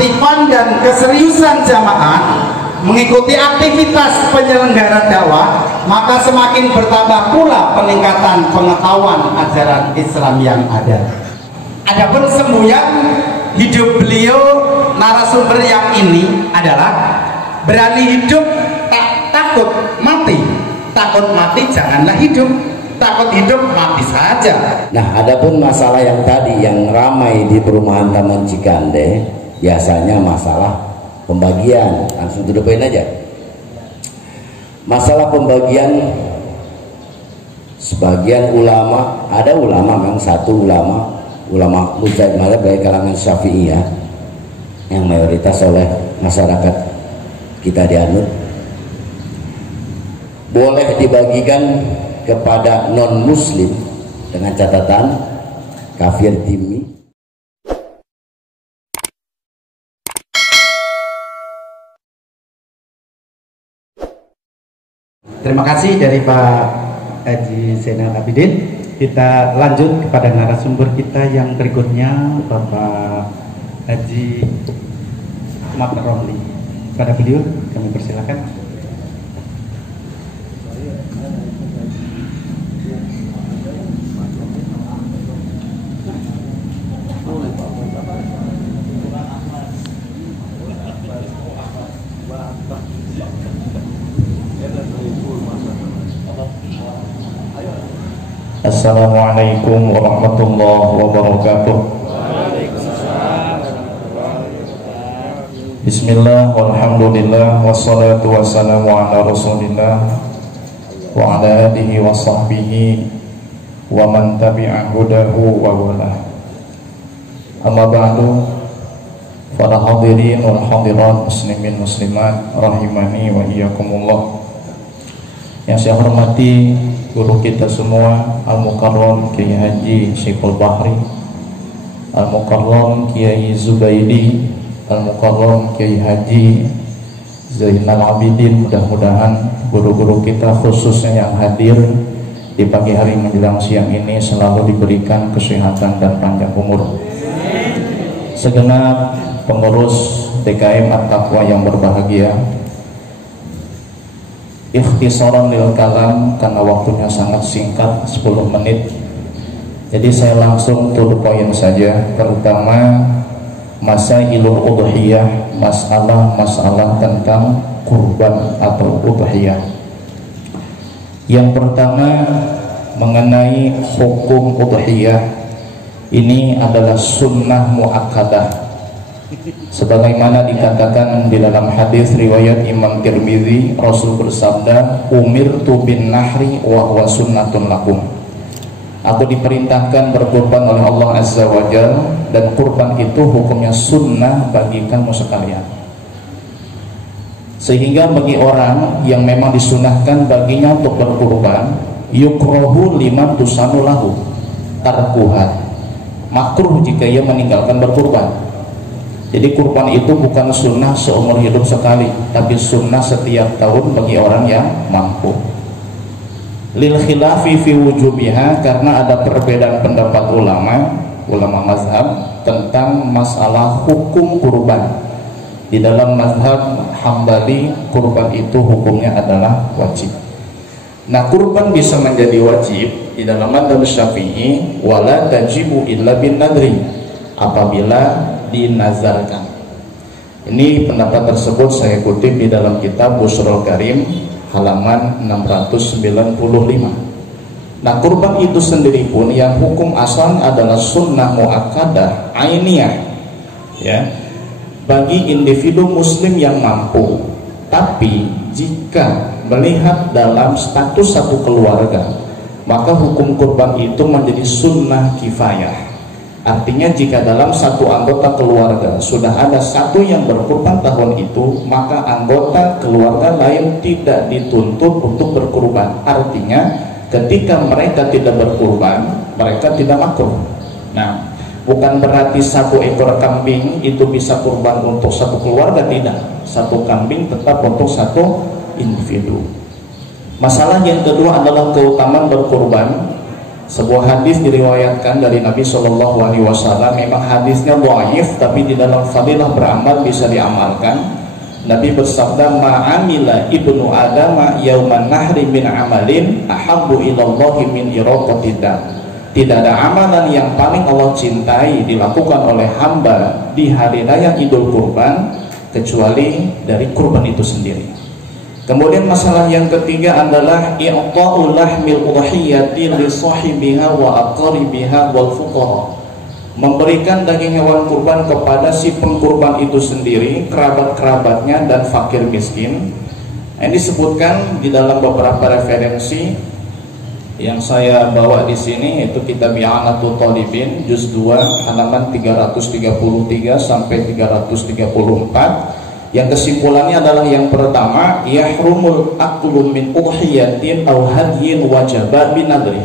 keaktifan dan keseriusan jamaah mengikuti aktivitas penyelenggara dakwah, maka semakin bertambah pula peningkatan pengetahuan ajaran Islam yang ada. Adapun semboyan hidup beliau narasumber yang ini adalah berani hidup, tak takut mati. Takut mati janganlah hidup, takut hidup mati saja. Nah, adapun masalah yang tadi yang ramai di perumahan Taman Cikande, biasanya masalah pembagian. Langsung to the point aja. Masalah pembagian, sebagian ulama, ada ulama memang satu ulama mujtahid mazhab dari kalangan Syafi'iyah yang mayoritas oleh masyarakat kita dianut, boleh dibagikan kepada non muslim dengan catatan kafir dhimmi. Terima kasih dari Pak Haji Zainal Abidin. Kita lanjut kepada narasumber kita yang berikutnya, Bapak Haji Ahmad Romli. Pada beliau kami persilakan. Assalamualaikum warahmatullahi wabarakatuh. Bismillah walhamdulillah wassalatu wassalamu ala rasulillah wa ala alihi wa sahbihi wa man tabi'a hudahu wa wala. Amma ba'du, para hadirin wal hadirat muslimin muslimat rahimani wa iyyakumullah. Yang saya hormati guru kita semua, Al-Mukarram Kiai Haji Syekhul Bahri, Al-Mukarram Kiai Zubaidi, Al-Mukarram Kiai Haji Zainal Abidin. Mudah-mudahan guru-guru kita khususnya yang hadir di pagi hari menjelang siang ini selalu diberikan kesehatan dan panjang umur. Segenap pengurus DKM At-Taqwa yang berbahagia, ikhtisaran lil kalam karena waktunya sangat singkat 10 menit, jadi saya langsung to the point saja. Pertama, masailul udhiyah, masalah tentang kurban atau udhiyah. Yang pertama mengenai hukum udhiyah, ini adalah sunnah muakkadah. Sebagaimana dikatakan di dalam hadis riwayat Imam Tirmidzi, Rasul bersabda, umirtu bin nahri wa huwa sunnatun lakum. Aku diperintahkan berkurban oleh Allah Azza wa Jalla, dan kurban itu hukumnya sunnah bagi kamu sekalian. Sehingga bagi orang yang memang disunahkan baginya untuk berkurban, yukrohu liman tusanu lahu tarkuhat, makruh jika ia meninggalkan berkurban. Jadi kurban itu bukan sunnah seumur hidup sekali, tapi sunnah setiap tahun bagi orang yang mampu. Lil khilafi fi wujubiha, karena ada perbedaan pendapat ulama mazhab tentang masalah hukum kurban. Di dalam mazhab Hambali, kurban itu hukumnya adalah wajib. Nah, kurban bisa menjadi wajib di dalam mazhab Syafi'i, wala tajibu illa bin nadri, apabila dinazarkan. Ini pendapat tersebut saya kutip di dalam kitab Busrul Karim halaman 695. Nah, kurban itu sendiri pun yang hukum asal adalah sunnah muakkadah ainiyah, ya, bagi individu muslim yang mampu. Tapi jika melihat dalam status satu keluarga, maka hukum kurban itu menjadi sunnah kifayah. Artinya jika dalam satu anggota keluarga sudah ada satu yang berkurban tahun itu, maka anggota keluarga lain tidak dituntut untuk berkurban. Artinya ketika mereka tidak berkurban, mereka tidak makruh. Nah, bukan berarti satu ekor kambing itu bisa kurban untuk satu keluarga, tidak. Satu kambing tetap untuk satu individu. Masalah yang kedua adalah keutamaan berkurban. Sebuah hadis diriwayatkan dari Nabi Shallallahu Alaihi Wasallam. Memang hadisnya dhaif, tapi di dalam fadilah beramal bisa diamalkan. Nabi bersabda, ma'amila ibnu adama yauman nahri min amalin ahabbu ilallahi min iraqatidam. Tidak ada amalan yang paling Allah cintai dilakukan oleh hamba di hari raya Idul Kurban kecuali dari kurban itu sendiri. Kemudian masalah yang ketiga adalah i'ta'u lahmil udhiyati li sahibiha wa aqaribiha wal fuqara. Memberikan daging hewan kurban kepada si pengkurban itu sendiri, kerabat-kerabatnya dan fakir miskin. Ini disebutkan di dalam beberapa referensi yang saya bawa di sini, yaitu kitab I'anatul Talibin juz 2 halaman 333 sampai 334. Yang kesimpulannya adalah yang pertama, yahrumul aklu min udhiyatin aw hadyin wajaba binadri.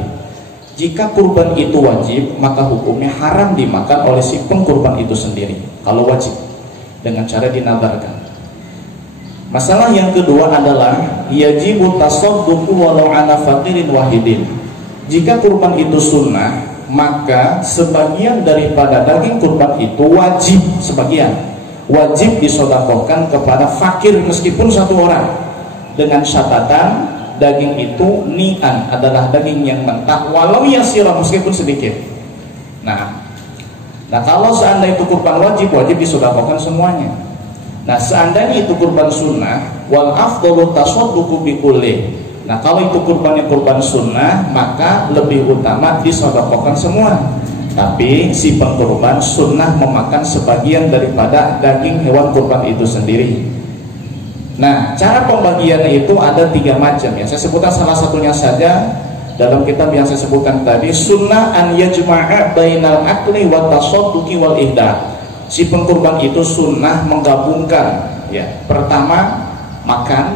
Jika kurban itu wajib, maka hukumnya haram dimakan oleh si pengkurban itu sendiri kalau wajib, dengan cara dinadarkan. Masalah yang kedua adalah yajibu tasadduqu walau ala faqirin wahidin. Jika kurban itu sunnah, maka sebagian daripada daging kurban itu wajib, wajib disedekahkan kepada fakir meskipun satu orang, dengan catatan daging itu ni'an, adalah daging yang mentah walau yasira, meskipun sedikit. Nah kalau seandainya itu kurban wajib disedekahkan semuanya. Nah seandainya itu kurban sunnah, wal afdalu tasadduqu bikulli. Nah kalau itu kurbannya kurban sunnah, maka lebih utama disedekahkan semua. Tapi si pengkurban sunnah memakan sebagian daripada daging hewan kurban itu sendiri. Nah, cara pembagiannya itu ada 3 macam ya. Saya sebutkan salah satunya saja dalam kitab yang saya sebutkan tadi, sunnah an yajma'a bainal akli wa tasadduqi wal ihda. Si pengkurban itu sunnah menggabungkan ya. Pertama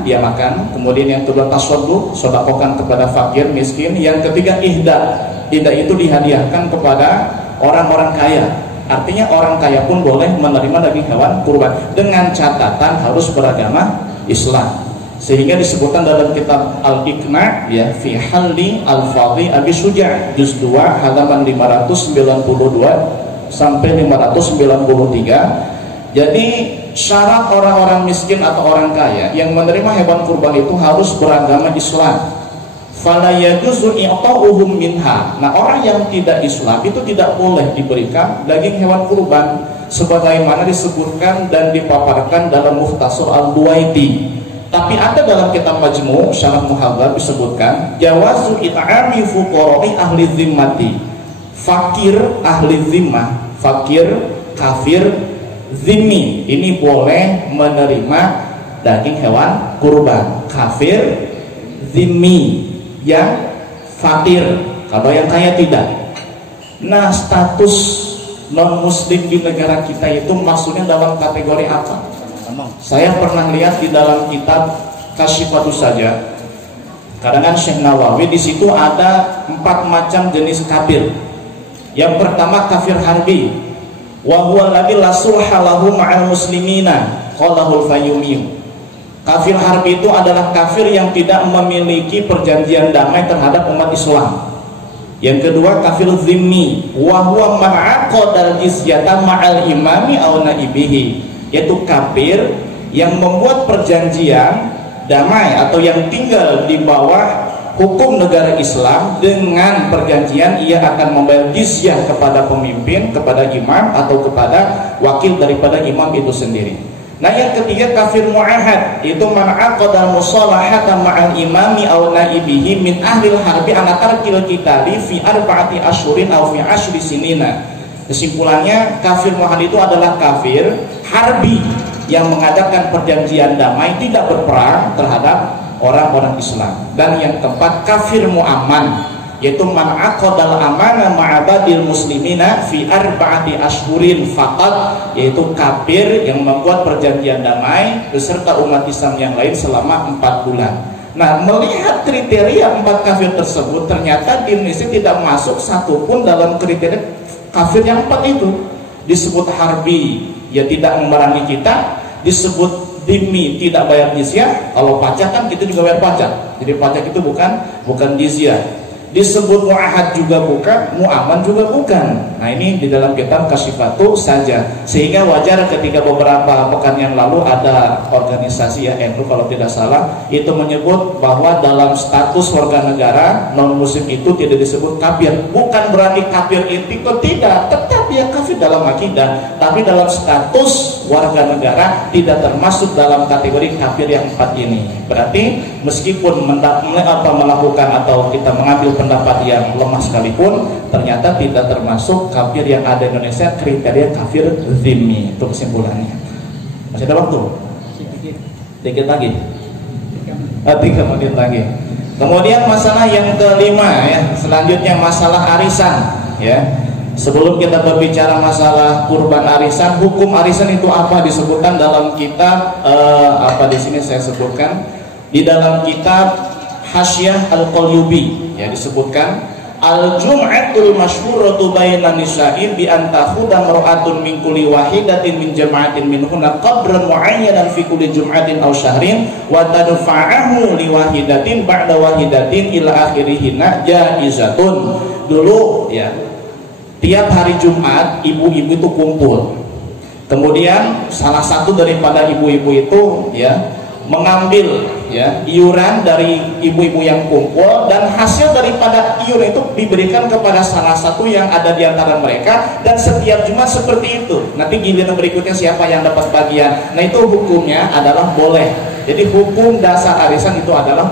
dia makan, kemudian yang kedua tasadduq, sedekahkan kepada fakir miskin, yang ketiga ihda. Tidak itu dihadiahkan kepada orang-orang kaya. Artinya orang kaya pun boleh menerima daging hewan kurban, dengan catatan harus beragama Islam. Sehingga disebutkan dalam kitab Al-Iqna ya, fi halli al-fadhi Abi Suja' juz 2 halaman 592 sampai 593. Jadi syarat orang-orang miskin atau orang kaya yang menerima hewan kurban itu harus beragama Islam. Fala yajuzu i'ta'uhum minha. Nah orang yang tidak Islam itu tidak boleh diberikan daging hewan kurban, sebagaimana disebutkan dan dipaparkan dalam Mukhtasar Al-Buwaiti. Tapi ada dalam kitab Majmu' Syarah Muhadzab disebutkan jawazu it'ami fuqara'i ahli zimmati. Fakir ahli zimmah, fakir kafir zimmi, ini boleh menerima daging hewan kurban. Kafir zimmi yang fakir, kalau yang kaya tidak. Nah status non muslim di negara kita itu maksudnya dalam kategori apa? Saya pernah lihat di dalam kitab Kasyifatus Saja karangan Syekh Nawawi, di situ ada 4 macam jenis kafir. Yang pertama kafir harbi, wa huwa alladzi la sulha lahu ma'al muslimina qalahul fayyumi. Kafir harbi itu adalah kafir yang tidak memiliki perjanjian damai terhadap umat Islam. Yang kedua kafir zimmi, wa huwa man aqada al-jizyata ma'al imami aw naibihi, yaitu kafir yang membuat perjanjian damai atau yang tinggal di bawah hukum negara Islam dengan perjanjian ia akan membayar jizyah kepada pemimpin, kepada imam atau kepada wakil daripada imam itu sendiri. Nah yang ketiga kafir mu'ahad, itu man aqada musalahatan ma'al imami aw naibihi min ahlil harbi ala tarkil qitali fi arba'ati asyhurin aw fi 10 sinina. Kesimpulannya kafir mu'ahad itu adalah kafir harbi yang mengadakan perjanjian damai tidak berperang terhadap orang-orang Islam. Dan yang keempat kafir mu'amman, yaitu man aqadal amana ma'abadil muslimina fi arba'ati ashhurin faqat, yaitu kafir yang membuat perjanjian damai beserta umat Islam yang lain selama 4 bulan. Nah melihat kriteria 4 kafir tersebut, ternyata di Indonesia tidak masuk satupun dalam kriteria kafir yang 4 itu. Disebut harbi, ya tidak memerangi kita. Disebut dhimmi, tidak bayar jizyah. Kalau pajak kan kita juga bayar pajak, jadi pajak itu bukan jizyah. disebut mu'ahad juga bukan, mu'aman juga bukan. Nah ini di dalam kitab Kasyifatu saja. Sehingga wajar ketika beberapa pekan yang lalu ada organisasi ya NU kalau tidak salah, itu menyebut bahwa dalam status warga negara non muslim itu tidak disebut kafir. Bukan berarti kafir itu tidak, tetap dia kafir dalam akidah, tapi dalam status warga negara tidak termasuk dalam kategori kafir yang 4 ini. Berarti meskipun melakukan atau kita mengambil pendapat yang lemah sekalipun, ternyata tidak termasuk kafir yang ada di Indonesia kriteria kafir zimmi. Itu kesimpulannya. Masih ada waktu? Sedikit lagi. 3 menit lagi. Kemudian masalah yang kelima ya, selanjutnya masalah arisan ya. Sebelum kita berbicara masalah kurban arisan, hukum arisan itu apa disebutkan dalam kitab apa di sini saya sebutkan di dalam kitab Hasyiah Al-Qalyubi ya, disebutkan al-jum'atul masyhuratu bainan nisa'i bi an takhudha mar'atun min kulli wahidatin min jama'atin minhunna qabran mu'ayyanan fi kulli jum'atin aw syahrin wa tadfa'ahu li wahidatin ba'da wahidatin ila akhirihina jaizatun. Dulu ya, tiap hari Jumat ibu-ibu itu kumpul. Kemudian salah satu daripada ibu-ibu itu ya mengambil ya iuran dari ibu-ibu yang kumpul, dan hasil daripada iuran itu diberikan kepada salah satu yang ada di antara mereka, dan setiap Jumat seperti itu. Nanti giliran berikutnya siapa yang dapat bagian. Nah itu hukumnya adalah boleh. Jadi hukum dasar arisan itu adalah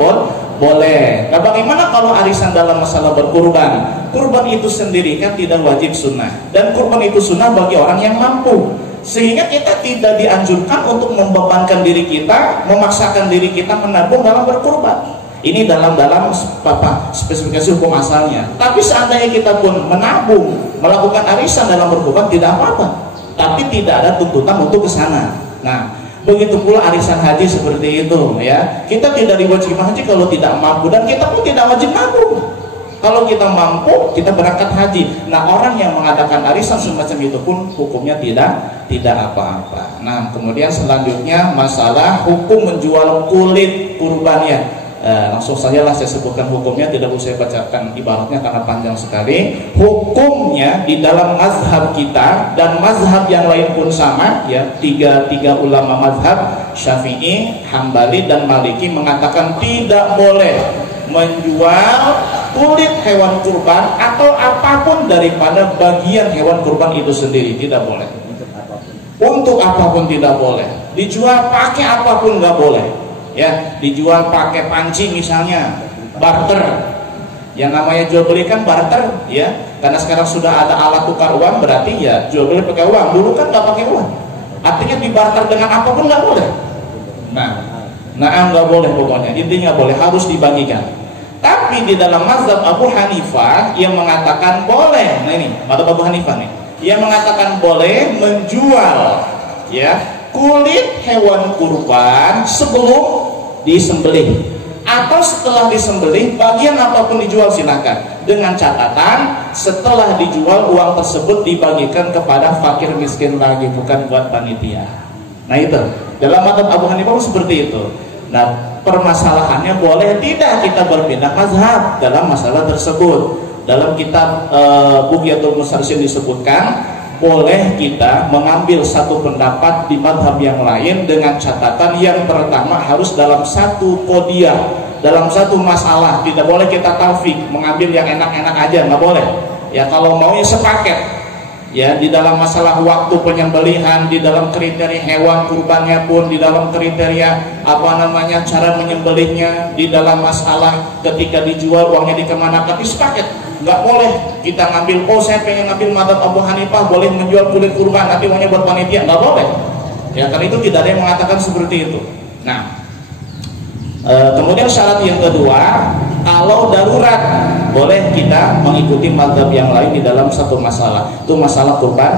boleh. Nah bagaimana kalau arisan dalam masalah berkurban? Kurban itu sendiri kan tidak wajib sunnah, dan kurban itu sunnah bagi orang yang mampu. Sehingga kita tidak dianjurkan untuk membebankan diri kita, memaksakan diri kita menabung dalam berkurban. Ini dalam spesifikasi hukum asalnya. Tapi seandainya kita pun menabung, melakukan arisan dalam berkurban, tidak apa-apa. Tapi tidak ada tuntutan untuk ke sana. Nah, begitu pula arisan haji seperti itu ya. Kita tidak diwajibkan haji kalau tidak mampu, dan kita pun tidak wajib nabung. Kalau kita mampu, kita berangkat haji. Nah orang yang mengadakan arisan semacam itu pun hukumnya tidak apa-apa. Nah kemudian selanjutnya masalah hukum menjual kulit kurbannya. Langsung saja lah saya sebutkan hukumnya, tidak usah bacakan ibaratnya karena panjang sekali. Hukumnya di dalam mazhab kita dan mazhab yang lain pun sama ya, tiga ulama mazhab Syafi'i, Hambali dan Maliki mengatakan tidak boleh menjual kulit hewan kurban atau apapun daripada bagian hewan kurban itu sendiri, tidak boleh. Untuk apapun tidak boleh. Dijual pakai apapun nggak boleh. Ya, dijual pakai panci misalnya, barter. Yang namanya jual beli kan barter, ya. Karena sekarang sudah ada alat tukar uang, berarti ya jual beli pakai uang. Dulu kan nggak pakai uang. Artinya dibarter dengan apapun nggak boleh. Nah nggak boleh pokoknya. Intinya boleh, harus dibagikan. Tapi di dalam mazhab Abu Hanifah yang mengatakan boleh. Nah ini mazhab Abu Hanifah nih, yang mengatakan boleh menjual ya kulit hewan kurban sebelum disembelih atau setelah disembelih, bagian apapun dijual silakan, dengan catatan setelah dijual uang tersebut dibagikan kepada fakir miskin lagi, bukan buat panitia. Nah itu dalam mazhab Abu Hanifah seperti itu. Nah permasalahannya boleh tidak kita berbeda mazhab dalam masalah tersebut. Dalam kitab Bughyatul Mustarsyid disebutkan boleh kita mengambil satu pendapat di mazhab yang lain dengan catatan yang pertama harus dalam satu qadiyah, dalam satu masalah. Tidak boleh kita taufik mengambil yang enak-enak aja, nggak boleh. Ya kalau maunya sepaket. Ya di dalam masalah waktu penyembelihan, di dalam kriteria hewan kurbannya pun, di dalam kriteria cara menyembelihnya, di dalam masalah ketika dijual uangnya dikemana, tapi sepaket. Nggak boleh kita ngambil, saya pengen ngambil mazhab Abu Hanifah boleh menjual kulit kurban nanti uangnya buat panitia, nggak boleh. Ya karena itu tidak ada yang mengatakan seperti itu. Nah kemudian syarat yang kedua, kalau darurat boleh kita mengikuti mazhab yang lain di dalam satu masalah. Itu masalah kurban.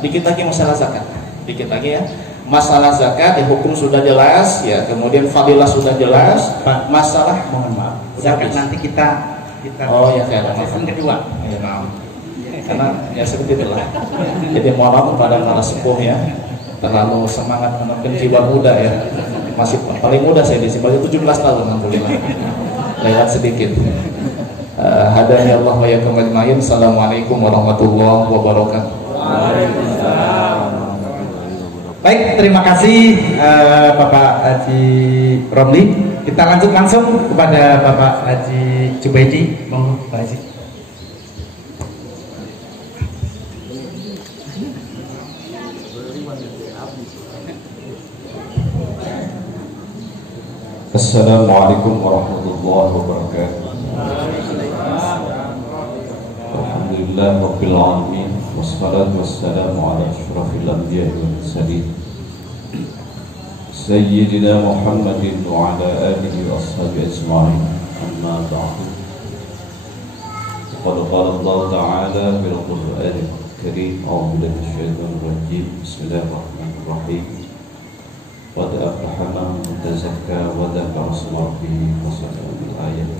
Dikit lagi masalah zakat. Dikit lagi ya. Masalah zakat ya hukum sudah jelas ya. Kemudian fadilah sudah jelas. Masalah mohon maaf. Zakat nanti kita oh ya saya season kedua. Ya maaf. Karena ya seperti itulah. Jadi mohon maaf kepada para sepuh ya. Terlalu semangat menekan jiwa muda ya. Masih paling muda saya di sini, 17 tahun alhamdulillah. Lewat sedikit. Hadani Allah wa yakum ajmain. Assalamualaikum warahmatullahi wabarakatuh. Baik, terima kasih Bapak Haji Romli. Kita lanjut langsung kepada Bapak Haji Jubaidi. Monggo Pak Haji. Assalamualaikum warahmatullahi wabarakatuh. Alhamdulillah rabbil alamin wassalatu wassalamu ala asyrafil anbiya'i wal mursalin sayyidina Muhammadin wa ala alihi wa ashabihi ajma'in. Amma ba'du. Qad qala Allah ta'ala fil Qur'anil Karim, a'udzu billahi minasyaitonir rajim. Bismillahirrahmanirrahim. Qad aflaha man tazakka wa dzakara isma rabbih fasaddaqa bil ayat.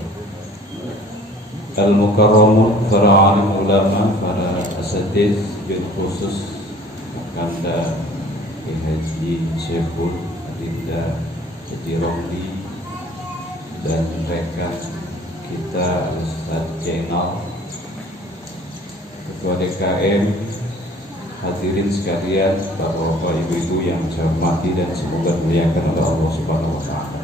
Al-Mukarramun, para alim ulama, para asatiz bil khusus Kanda Haji Syekhul Adinda Haji Romli dan rekan kita Ustaz Jainal, Ketua DKM, hadirin sekalian, bapak-bapak, ibu-ibu yang saya hormati dan semoga dimuliakan oleh Allah Subhanahu wa taala.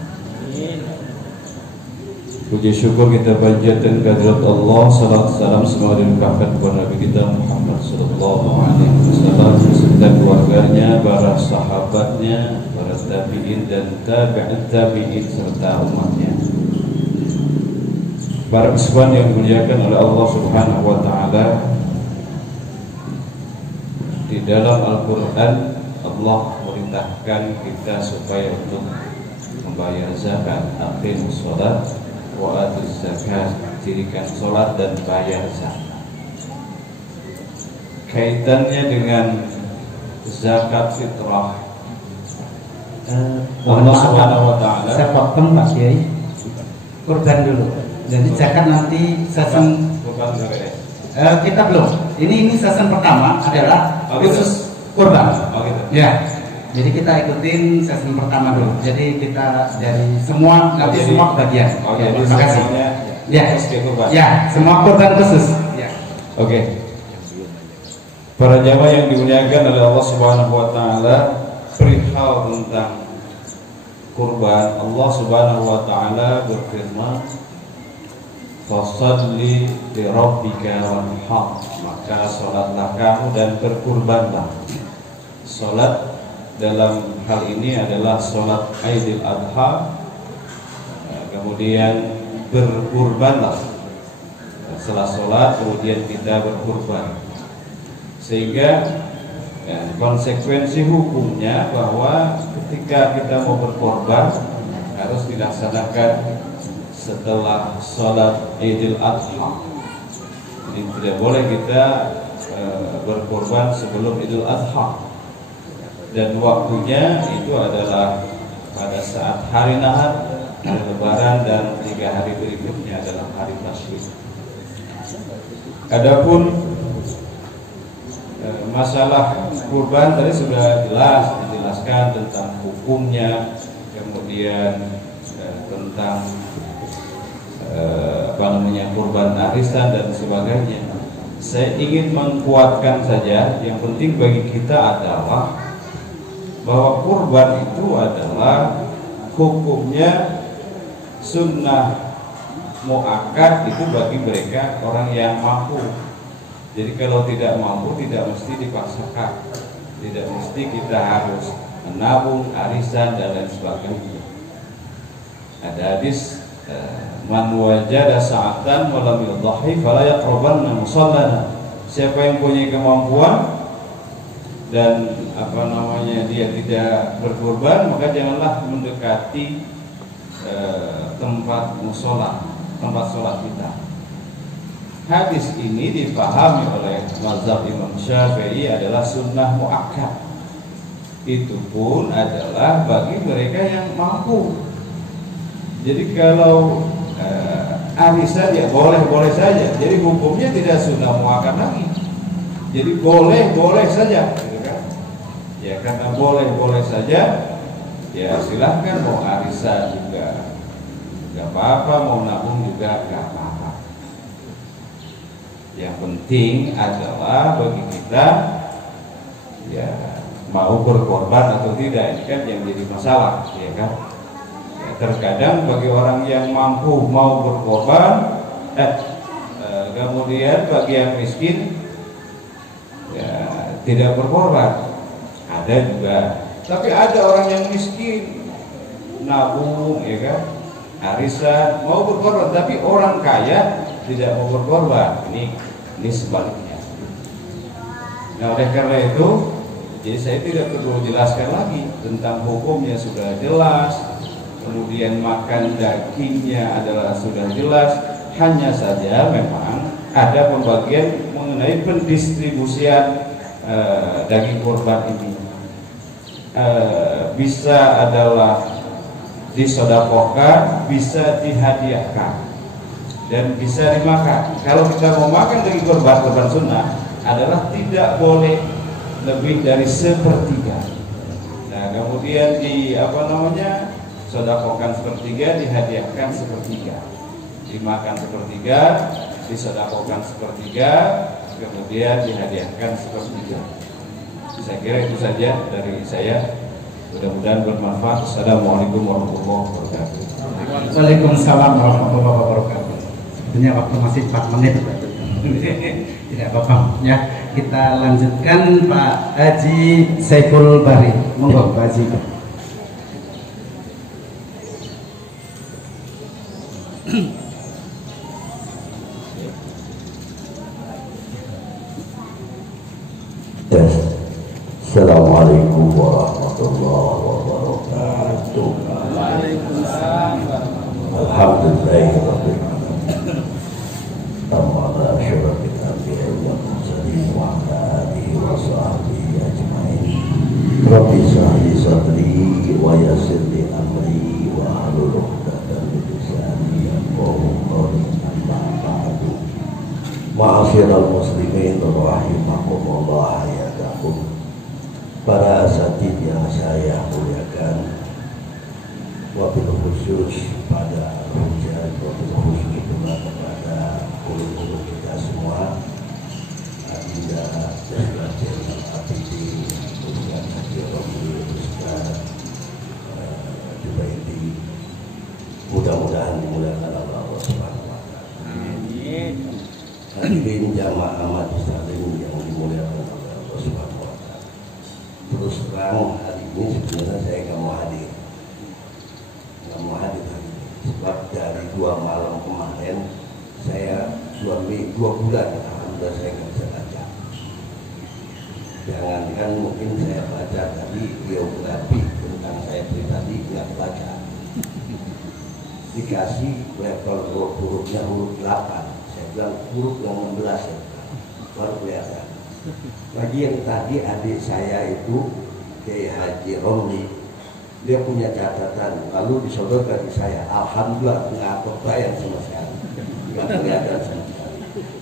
Puji syukur kita panjatkan kehadirat Allah, salat salam semoga dilimpahkan kepada Nabi kita Muhammad sallallahu alaihi wasallam beserta keluarganya, para sahabatnya, para tabi'in dan tabi'in tabi'in serta umatnya. Para ikhwan yang dimuliakan oleh Allah Subhanahu wa taala, di dalam Al-Quran Allah merintahkan kita supaya untuk membayar zakat, aqimus shalah wa atuz zakat, dirikan sholat dan bayar zakat. Kaitannya dengan zakat fitrah, Allah Subhanahu wa taala, saya potong Pak Kiai, kurban dulu. Jadi zakat nanti season bukan beres. Kita belum. Ini season pertama adalah khusus kurban. Oh gitu. Ya. Jadi kita ikutin season pertama dulu. Jadi kita dari semua nanti jadi, semua bagian. Oke, Ya, terima kasih. Ya. Kurban. Ya, semua kurban khusus. Ya. Oke. Para jamaah yang dimuliakan oleh Allah Subhanahu wa taala, perihal tentang kurban, Allah Subhanahu wa taala berfirman, "Fashalli li rabbika wanhar," maka salatlah kamu dan berkurbanlah. Salat dalam hal ini adalah salat Aidil Adha, kemudian berkurbanlah. Setelah salat kemudian kita berkurban, sehingga konsekuensi hukumnya bahwa ketika kita mau berkorban harus dilaksanakan setelah salat Idul Adha. Jadi tidak boleh kita berkorban sebelum Idul Adha. Dan waktunya itu adalah pada saat hari Nahar, hari Lebaran, dan 3 hari berikutnya adalah hari Tasyrik. Adapun masalah kurban tadi sudah jelas dijelaskan tentang hukumnya, kemudian tentang kurban arisan dan sebagainya. Saya ingin menguatkan saja, yang penting bagi kita adalah bahwa kurban itu adalah hukumnya sunnah muakkad itu bagi mereka orang yang mampu. Jadi kalau tidak mampu tidak mesti dipaksakan, tidak mesti kita harus menabung arisan dan lain sebagainya. Ada hadis, man wajada sa'atan wa lam yudhi fala yaqrabanna musallana. Siapa yang punya kemampuan dan dia tidak berkurban, maka janganlah mendekati tempat musola, tempat sholat kita. Hadis ini dipahami oleh mazhab Imam Syafi'i adalah sunnah muakkad. Itu pun adalah bagi mereka yang mampu. Jadi kalau arisan ya boleh saja. Jadi hukumnya tidak sunnah muakkad lagi. Jadi boleh saja. Ya karena boleh saja, ya silahkan, mau arisan juga gak apa-apa, mau nabung juga gak apa-apa. Yang penting adalah bagi kita ya mau berkorban atau tidak, ini kan yang jadi masalah, ya kan? Ya, terkadang bagi orang yang mampu mau berkorban, kemudian bagi yang miskin ya tidak berkorban, ada juga. Tapi ada orang yang miskin nabung, ya kan, arisan mau berkorban, tapi orang kaya tidak mau berkorban. Ini sebaliknya. Nah, oleh karena itu, jadi saya tidak perlu jelaskan lagi tentang hukumnya, sudah jelas. Kemudian makan dagingnya adalah sudah jelas. Hanya saja memang ada pembagian mengenai pendistribusian daging kurban ini. Bisa adalah disedekahkan, bisa dihadiahkan, dan bisa dimakan. Kalau kita mau makan daging kurban sunnah adalah tidak boleh lebih dari sepertiga. Nah, kemudian sedekahkan sepertiga, dihadiahkan sepertiga, dimakan sepertiga, disedekahkan sepertiga, kemudian dihadiahkan sepertiga. Saya kira itu saja dari saya. Mudah-mudahan bermanfaat. Assalamualaikum warahmatullahi wabarakatuh. Waalaikumsalam warahmatullahi wabarakatuh. Sebenarnya waktu masih 4 menit. Tidak apa-apa ya. Kita lanjutkan Pak Haji Saiful Bari. Monggo Pak Haji. Assalamualaikum warahmatullahi wabarakatuh. Waalaikumsalam. Alhamdulillahirabbil alamin. Tamada syarabil anbiya'i wal mursalin wa ala alihi wa sahbihi ajmain. Rabbi shrah li sadri wa yassir li amri wa hlul 'uqdatam min lisani yafqahu qawli. Amma ba'du. Ma'asyiral muslimin rahimakumullah, hayatakum. Para asatid yang saya muliakan, wabil khusus pada hujan, wabil khusus juga kepada guru-guru kita semua, Adinda Jasra Jenderal Abidi, Ustaz Haji Romli, Ustaz Jubaidi, mudah-mudahan dimuliakan Allah Subhanahu wa Ta'ala. Amin. Hadirin jamaah majelis taklim yang dimuliakan oleh Allah Subhanahu wa Ta'ala. Terus terang hari ini sebenarnya saya nggak mau hadir hari ini, sebab dari 2 malam kemarin saya 2 bulan alhamdulillah saya nggak bisa baca. Jangankan mungkin saya baca tadi biografi tentang saya pribadi nggak baca, dikasih level hurufnya huruf 8, saya bilang huruf yang 16 ya, baru kelihatan. Lagi yang tadi adik saya itu Kiai Haji Romli, dia punya catatan lalu disodorkan ke saya. Alhamdulillah nggak kebayang sama sekali, nggak kelihatan sama sekali.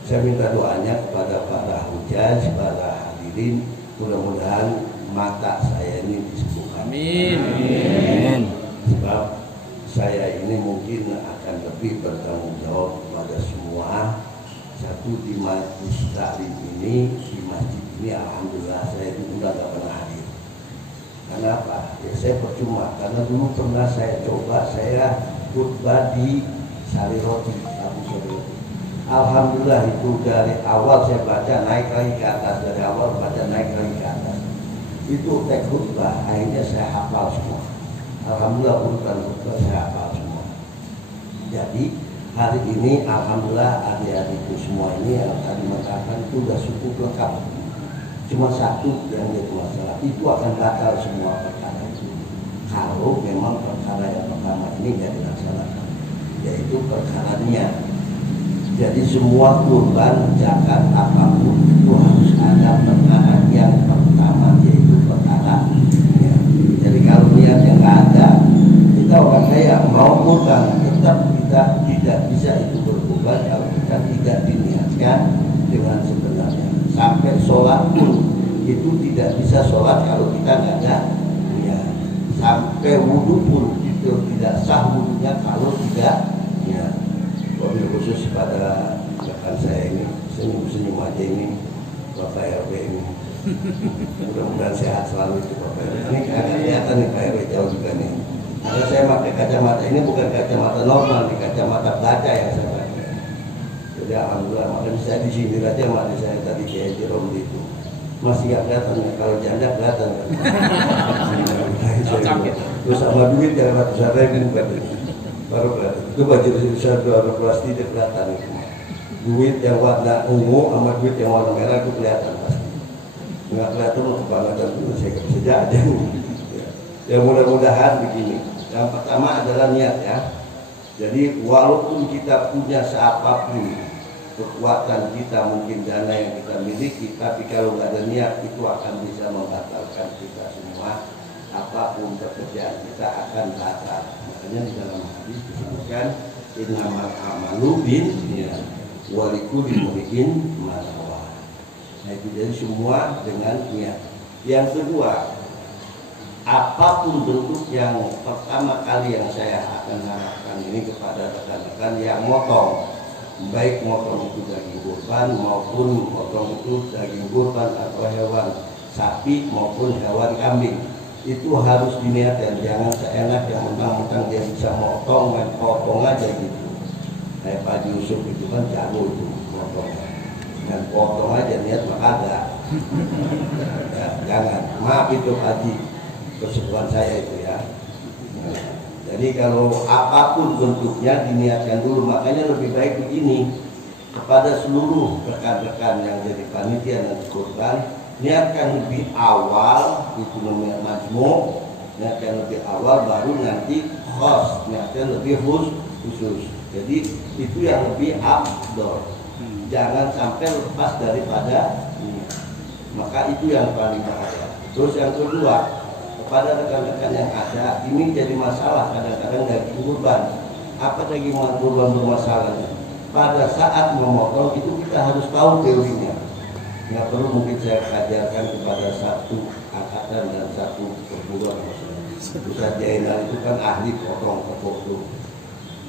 Saya minta doanya kepada para hujaj, para hadirin, mudah-mudahan mata saya ini disembuhkan. Amin. Amin. Sebab saya ini mungkin akan lebih bertanggung jawab kepada semua. Satu, di majlis taklim ini, di masjid ini alhamdulillah saya udah gak pernah hadir. Kenapa? Ya saya percuma, karena dulu pernah saya coba, saya khutbah di Sari Roti, Abu Sari. Alhamdulillah itu dari awal saya baca naik lagi ke atas, dari awal baca naik lagi ke atas. Itu teks khutbah, akhirnya saya hafal semua. Alhamdulillah urutan khutbah saya hafal semua. Jadi hari ini alhamdulillah adik-adikku semua ini yang tadi mengatakan itu sudah cukup lengkap. Cuma satu yang jadi masalah, itu akan batal semua perkara itu kalau memang perkara yang pertama ini tidak dilaksanakan, yaitu perkara niat. Jadi semua kurban zakat apapun itu harus ada perkara yang pertama, yaitu perkara niat. Jadi kalau niat yang nggak ada, kita orang saya mau kurban tetap kita tidak bisa itu berkurban kalau kita tidak diniatkan dengan sebenarnya. Sampai sholat pun itu tidak bisa sholat kalau kita nggak ada niat. Sampai wudhu pun itu tidak sah wudhunya kalau tidak niat. Wabil khusus pada rekan saya ini, saya aja ini Bapak RW ini. Mudah-mudahan sehat selalu itu Bapak RW. Ini agak kelihatan nih Pak RW jauh juga nih. Karena saya pakai kacamata ini bukan kacamata normal, nih kacamata baca yang saya pakai. Jadi alhamdulillah, makanya saya di sini aja makanya saya tadi kayak Jerome itu masih nggak kelihatan ya. Kalau janda kelihatan kan. Terus sama duit yang ratusan ribu baru kelihatan. Itu baju besar 12 tidak kelihatan itu. Duit yang warna ungu sama duit yang warna merah itu kelihatan pasti. Nggak kelihatan mau kebangetan itu saya nggak bisa jajan. Ya mudah-mudahan begini. Yang pertama adalah niat ya. Jadi walaupun kita punya seapapun kekuatan kita, mungkin dana yang kita miliki, tapi kalau nggak ada niat itu akan bisa membatalkan kita semua. Apapun pekerjaan kita akan batal. Makanya di dalam hadis disebutkan innamal a'malu binniyat wa likulli imri'in ma nawa. Nah itu jadi semua dengan niat. Yang kedua, apapun bentuk yang pertama kali yang saya akan harapkan ini kepada rekan-rekan yang motong, baik motong itu daging kurban maupun motong itu daging kurban atau hewan sapi maupun hewan kambing, itu harus diniatkan. Jangan seenak yang mentang-mentang dia bisa motong, main potong aja gitu. Kayak Pak Yusuf itu kan jago itu motong, dan potong aja niat mah ada. Ya, jangan, maaf itu Haji, kesukaan saya itu ya. Jadi kalau apapun bentuknya diniatkan dulu. Makanya lebih baik begini, kepada seluruh rekan-rekan yang jadi panitia dan kurban, niatkan lebih awal itu namanya majmu', niatkan lebih awal baru nanti khos, niatkan lebih khusus. Jadi itu yang lebih afdol. Jangan sampai lepas daripada ini. Maka itu yang paling bahaya. Terus yang kedua, kepada rekan-rekan yang ada, ini jadi masalah kadang-kadang daging kurban. Apa daging kurban bermasalahnya? Pada saat memotong itu kita harus tahu teorinya. Nggak perlu mungkin saya ajarkan kepada satu angkatan dan satu perguruan. Ustaz Jainal itu kan ahli potong kebo itu.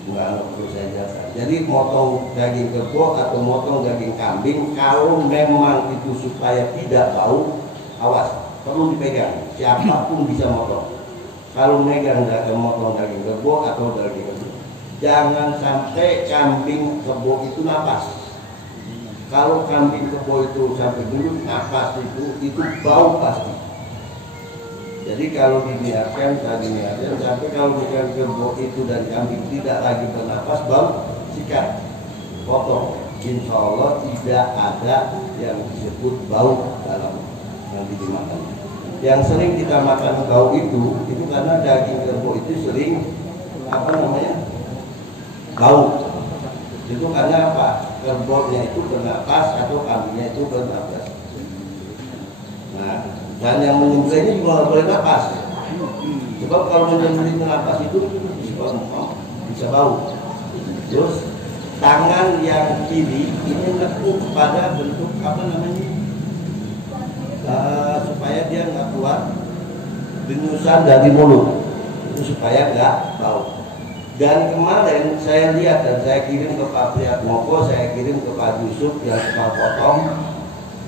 Nggak perlu saya ajarkan. Jadi motong daging kebo atau motong daging kambing, kalau memang itu supaya tidak bau, awas, perlu dipegang. Siapapun bisa motong. Kalau megang motong daging kebo atau daging kebo, jangan sampai kambing kebo itu napas. Kalau kambing kebo itu sampai dulu napas itu bau pasti. Jadi kalau diniatkan sampai kalau bukan kebo itu dan kambing tidak lagi bernapas, bau, sikat, potong. Insya Allah tidak ada yang disebut bau dalam yang dimakan. Yang sering kita makan bau itu karena daging kebo itu sering bau. Itu karena apa? Kerbaunya itu bernapas atau kambingnya itu bernapas. Nah, dan yang menyembelihnya juga nggak boleh napas. Sebab kalau menyembelih napas itu bisa bau. Terus tangan yang kiri ini nekuk pada bentuk supaya dia nggak keluar denyusan dari mulut, itu supaya nggak bau. Dan kemarin saya lihat dan saya kirim ke Pak Priatmoko, saya kirim ke Pak Yusuf yang tukang potong,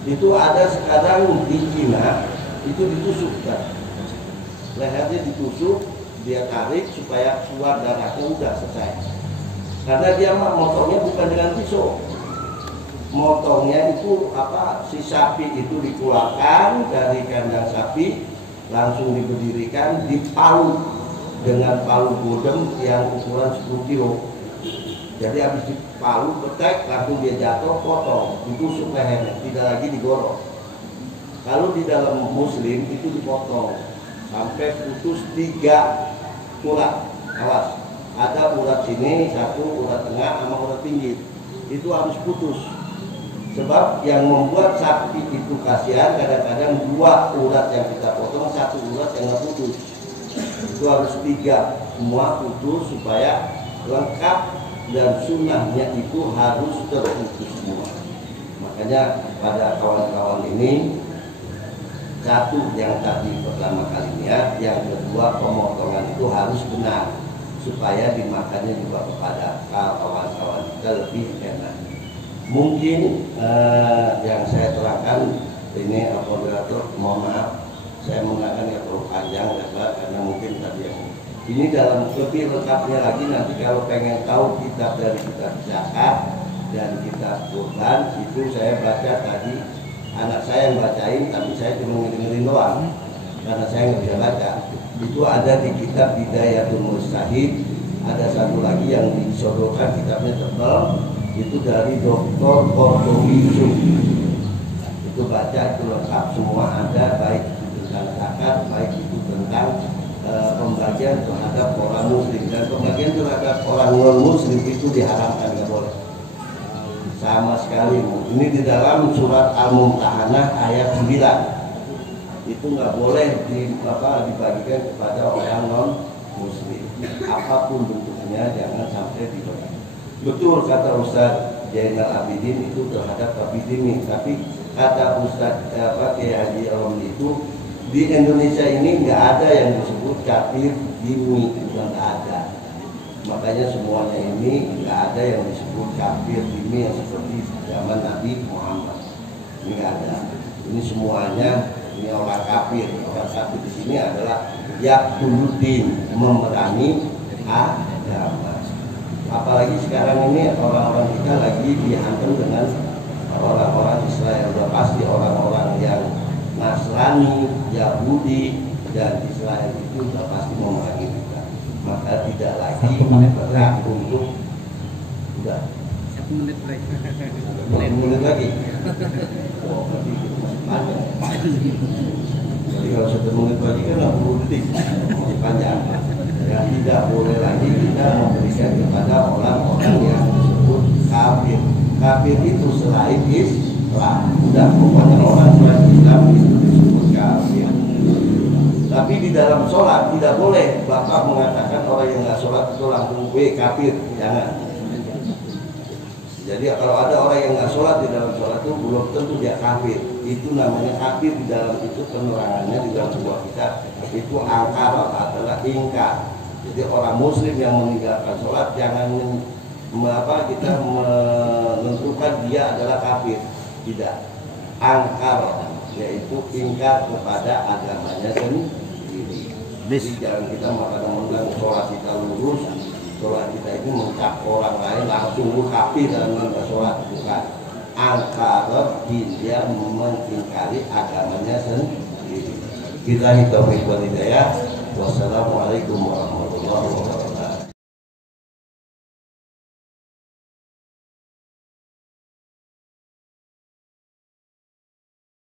itu ada sekarang di Cina itu ditusuk kan, lehernya ditusuk, dia tarik supaya keluar darahnya, udah selesai. Karena dia motongnya bukan dengan pisau, motongnya itu si sapi itu dikeluarkan dari kandang sapi, langsung diberdirikan, dipalu dengan palu godem yang ukuran 10 kilo. Jadi habis dipalu, petek, langsung dia jatuh, potong, ditusuk lehernya, tidak lagi digorok. Kalau di dalam muslim itu dipotong sampai putus 3 urat. Awas, ada urat sini, 1 urat tengah sama urat pinggir. Itu harus putus. Sebab yang membuat sapi itu kasihan, kadang-kadang 2 urat yang kita potong, 1 urat yang nggak putus. Itu harus 3 semua putus supaya lengkap, dan sunnahnya itu harus terputus semua. Makanya pada kawan-kawan ini, 1 yang tadi pertama kali niat, yang kedua pemotongan itu harus benar supaya dimakannya juga kepada kawan-kawan kita lebih enak. Mungkin yang saya terangkan ini moderator, mohon maaf saya menggunakan yang terlalu panjang ya Pak, karena mungkin tadi yang ini dalam lebih lengkapnya lagi nanti kalau pengen tahu kitab dari kitab zakat dan kitab kurban itu saya baca tadi, anak saya yang bacain tapi saya cuma dengerin doang karena saya nggak bisa baca. Itu ada di kitab Bidayatul Mujtahid. Ada satu lagi yang disodorkan, kitabnya tebal, itu dari Dr. Kordowi Yusuf. Itu baca, itu lengkap semua ada, baik itu tentang zakat, baik itu tentang pembagian terhadap orang muslim, dan pembagian terhadap orang non muslim itu diharamkan, nggak boleh sama sekali. Ini di dalam surat Al-Mumtahanah ayat 9, itu nggak boleh dibagikan kepada orang non muslim, apapun bentuknya jangan sampai dibagi. Betul kata Ustaz Zainal Abidin itu terhadap Abidin, tapi kata Ustaz Kiai Haji Romli itu di Indonesia ini nggak ada yang disebut kafir dimi, nggak ada. Makanya semuanya ini nggak ada yang disebut kafir dimi yang seperti zaman Nabi Muhammad. Ini nggak ada. Ini semuanya ini orang kafir. Orang kafir di sini adalah yaktuluddin, memerangi agama. Apalagi sekarang ini orang-orang kita lagi dihantam dengan orang-orang Israel. Sudah pasti orang-orang yang Nasrani, Yahudi, dan Israel itu sudah pasti memerangi kita. Maka tidak lagi berhak untuk sudah 1 menit break. 1 menit lagi. Oh, berarti panjang. Jadi kalau 1 menit lagi kan 60 detik, masih panjang. Dan tidak boleh lagi kita memberikan kepada orang-orang yang disebut kafir. Kafir itu selain Islam, sudah pokoknya orang selain Islam itu disebut kafir. Tapi di dalam sholat tidak boleh Bapak mengatakan orang yang nggak sholat itu langsung kafir, jangan. Jadi kalau ada orang yang nggak sholat di dalam sholat itu belum tentu dia kafir. Itu namanya kafir di dalam itu penerangannya di dalam sebuah kitab itu angkar adalah ingkar. Jadi orang muslim yang meninggalkan sholat jangan kita menentukan dia adalah kafir. Tidak, angkar yaitu ingkar kepada agamanya sendiri. Jadi jangan kita mengatakan sholat kita lurus, sholat kita itu mencap orang lain langsung kafir dan nggak sholat, bukan. Angkar dia mengingkari agamanya sendiri. Kita taufiq wal hidayah. Wassalamualaikum warahmatullahi wabarakatuh.